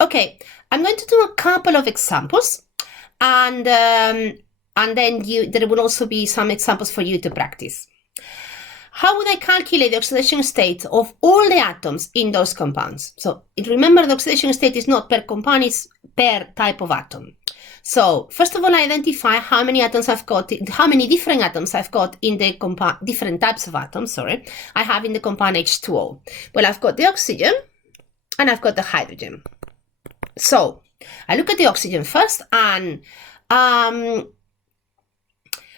Okay, I'm going to do a couple of examples, and then there will also be some examples for you to practice. How would I calculate the oxidation state of all the atoms in those compounds? So remember, the oxidation state is not per compound, it's per type of atom. So first of all, I identify how many atoms I've got, how many different atoms I've got in the compound, different types of atoms, I have in the compound H2O. Well, I've got the oxygen and I've got the hydrogen. So I look at the oxygen first, and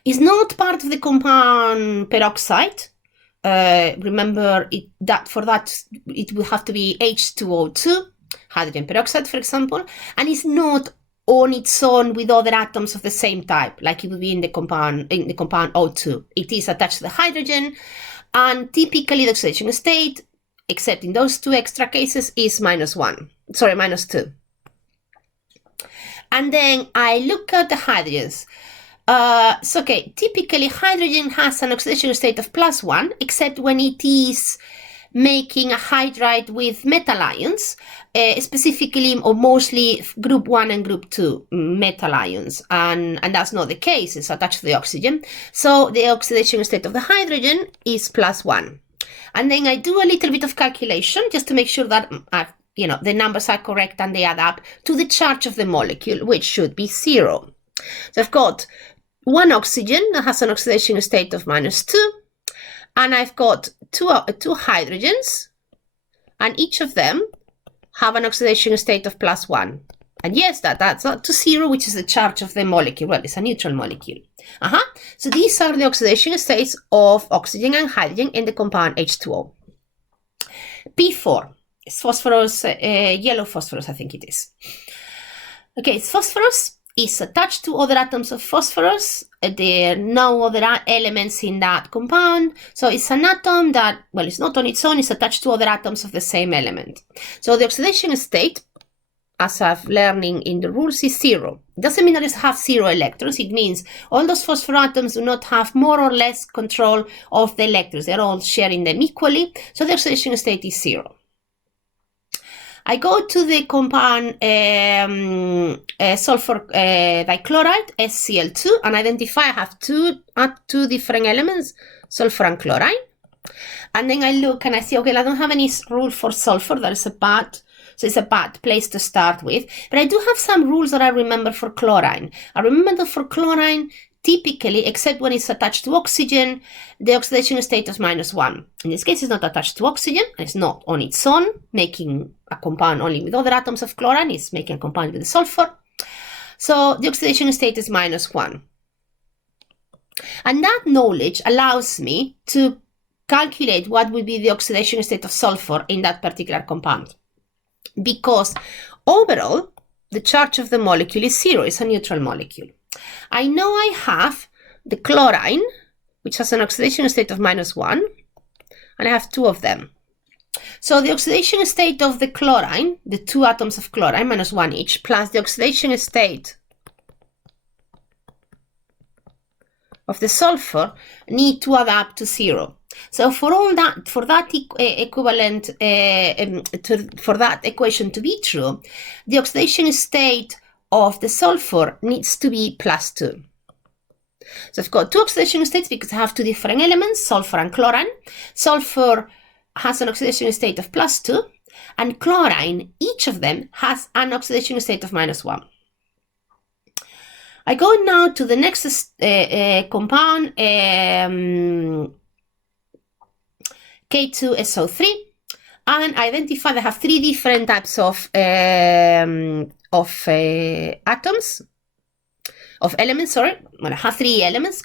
it's not part of the compound peroxide. Remember that for that it will have to be H2O2, hydrogen peroxide, for example, and it's not on its own with other atoms of the same type, like it would be in the compound O2. It is attached to the hydrogen, and typically the oxidation state, except in those two extra cases, is -2. And then I look at the hydrogens. Typically hydrogen has an oxidation state of +1, except when it is making a hydride with metal ions, specifically or mostly group 1 and group 2 metal ions, and that's not the case. It's attached to the oxygen, so the oxidation state of the hydrogen is +1. And then I do a little bit of calculation just to make sure that the numbers are correct and they add up to the charge of the molecule, which should be 0. So I've got one oxygen that has an oxidation state of -2, and I've got two hydrogens, and each of them have an oxidation state of +1. And yes, that adds up to 0, which is the charge of the molecule. Well, it's a neutral molecule. So these are the oxidation states of oxygen and hydrogen in the compound H2O. P4 is phosphorus, yellow phosphorus, I think it is. Okay, phosphorus is attached to other atoms of phosphorus. There are no other elements in that compound. So it's an atom that, well, it's not on its own, it's attached to other atoms of the same element. So the oxidation state, as I've learning in the rules, is 0. It doesn't mean that it has 0 electrons. It means all those phosphor atoms do not have more or less control of the electrons. They're all sharing them equally. So the oxidation state is 0. I go to the compound sulfur dichloride, SCl2, and identify I have two different elements, sulfur and chlorine. And then I look and I see, okay, I don't have any rule for sulfur. That is so it's a bad place to start with. But I do have some rules that I remember for chlorine. I remember that for chlorine, typically, except when it's attached to oxygen, the oxidation state is -1. In this case, it's not attached to oxygen, and it's not on its own, making a compound only with other atoms of chlorine. It's making a compound with the sulfur. So the oxidation state is -1. And that knowledge allows me to calculate what would be the oxidation state of sulfur in that particular compound. Because overall, the charge of the molecule is 0. It's a neutral molecule. I know I have the chlorine, which has an oxidation state of -1, and I have two of them. So the oxidation state of the chlorine, the two atoms of chlorine, -1 each, plus the oxidation state of the sulfur need to add up to 0. So for that equation to be true, the oxidation state of the sulfur needs to be +2. So I've got two oxidation states because I have two different elements, sulfur and chlorine. Sulfur has an oxidation state of +2, and chlorine, each of them, has an oxidation state of -1. I go now to the next compound, K2SO3, and identify they have three different types of elements. Well, I have three elements: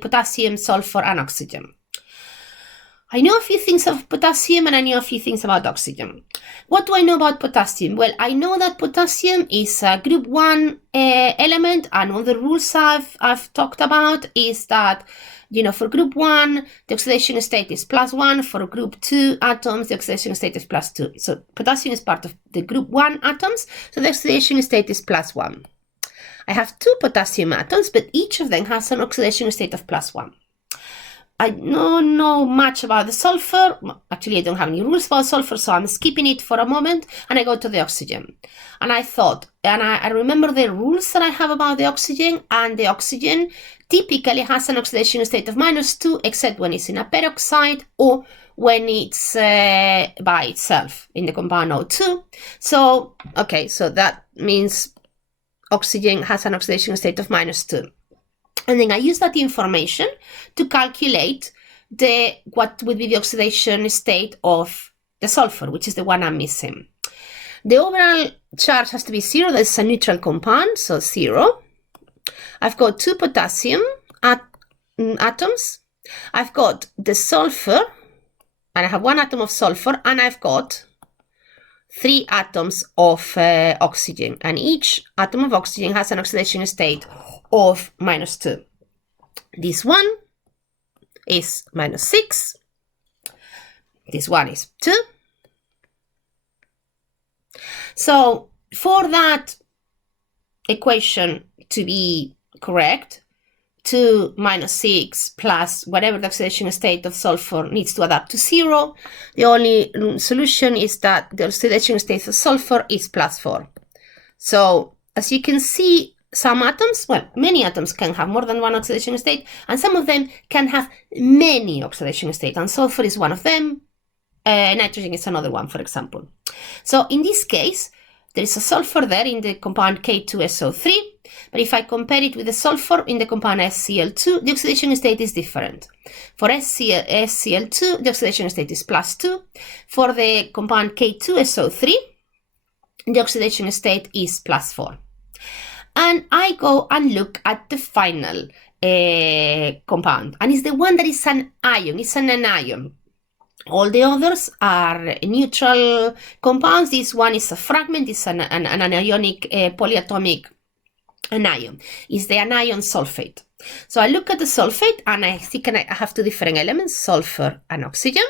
potassium, sulfur, and oxygen. I know a few things of potassium and I know a few things about oxygen. What do I know about potassium? Well, I know that potassium is a group 1 element, and one of the rules I've talked about is that, for group 1, the oxidation state is +1. For group 2 atoms, the oxidation state is +2. So potassium is part of the group 1 atoms, so the oxidation state is +1. I have two potassium atoms, but each of them has an oxidation state of +1. I don't know much about the sulfur. Actually, I don't have any rules about sulfur, so I'm skipping it for a moment, and I go to the oxygen. And I thought, and I remember the rules that I have about the oxygen, and the oxygen typically has an oxidation state of -2, except when it's in a peroxide or when it's by itself in the compound O2. So, okay, so that means oxygen has an oxidation state of -2. And then I use that information to calculate what would be the oxidation state of the sulfur, which is the one I'm missing. The overall charge has to be 0. That's a neutral compound, so 0. I've got 2 potassium atoms. I've got the sulfur, and I have 1 atom of sulfur, and I've got 3 atoms of oxygen, and each atom of oxygen has an oxidation state of -2. This one is -6. This one is 2. So for that equation to be correct, 2 minus 6 plus whatever the oxidation state of sulfur needs to add up to 0. The only solution is that the oxidation state of sulfur is +4. So as you can see, some atoms, well, many atoms can have more than one oxidation state, and some of them can have many oxidation states, and sulfur is one of them. Nitrogen is another one, for example. So in this case, there is a sulfur there in the compound K2SO3, but if I compare it with the sulfur in the compound SCl2, the oxidation state is different. For SCl2, the oxidation state is +2. For the compound K2SO3, the oxidation state is +4. And I go and look at the final compound, and it's the one that is an ion. It's an anion. All the others are neutral compounds. This one is a fragment. It's an anionic polyatomic anion. It's the anion sulfate. So I look at the sulfate, and I think I have 2 different elements, sulfur and oxygen.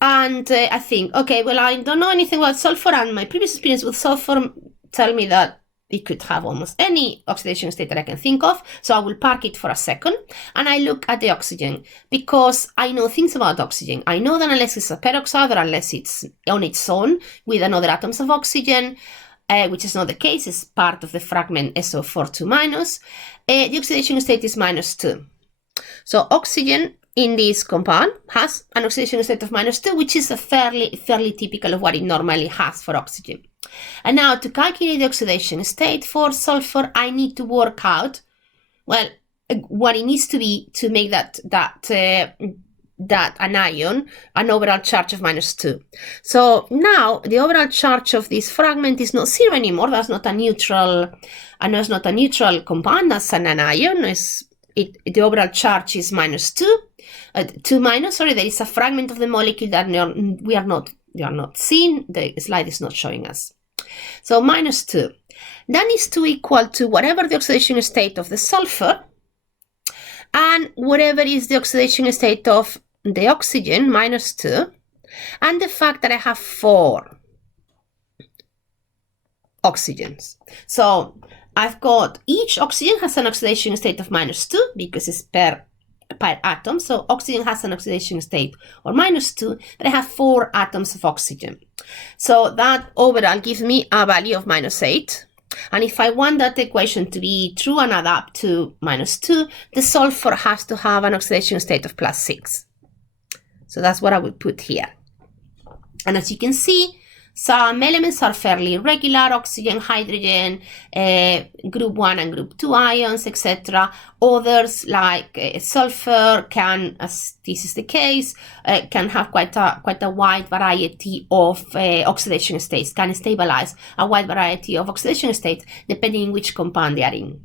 And I think, okay, well, I don't know anything about sulfur, and my previous experience with sulfur tell me that it could have almost any oxidation state that I can think of, so I will park it for a second, and I look at the oxygen, because I know things about oxygen. I know that unless it's a peroxide or unless it's on its own with another atoms of oxygen, which is not the case, it's part of the fragment SO4 2-, the oxidation state is -2. So oxygen in this compound has an oxidation state of -2, which is a fairly typical of what it normally has for oxygen. And now to calculate the oxidation state for sulfur, I need to work out, well, what it needs to be to make that anion an overall charge of -2. So now the overall charge of this fragment is not 0 anymore. That's not a neutral, compound. That's an anion. The overall charge is -2. 2-, sorry, there is a fragment of the molecule that we are not seeing. The slide is not showing us. So -2. That is to equal to whatever the oxidation state of the sulfur and whatever is the oxidation state of the oxygen, -2, and the fact that I have 4 oxygens. So I've got each oxygen has an oxidation state of -2 because it's per atom. So oxygen has an oxidation state or -2, but I have 4 atoms of oxygen. So that overall gives me a value of -8. And if I want that equation to be true and add up to -2, the sulfur has to have an oxidation state of +6. So that's what I would put here. And as you can see, some elements are fairly regular, oxygen, hydrogen, group 1 and group 2 ions, etc. Others, like sulfur, can, as this is the case, can have quite a wide variety of oxidation states, can stabilize a wide variety of oxidation states depending on which compound they are in.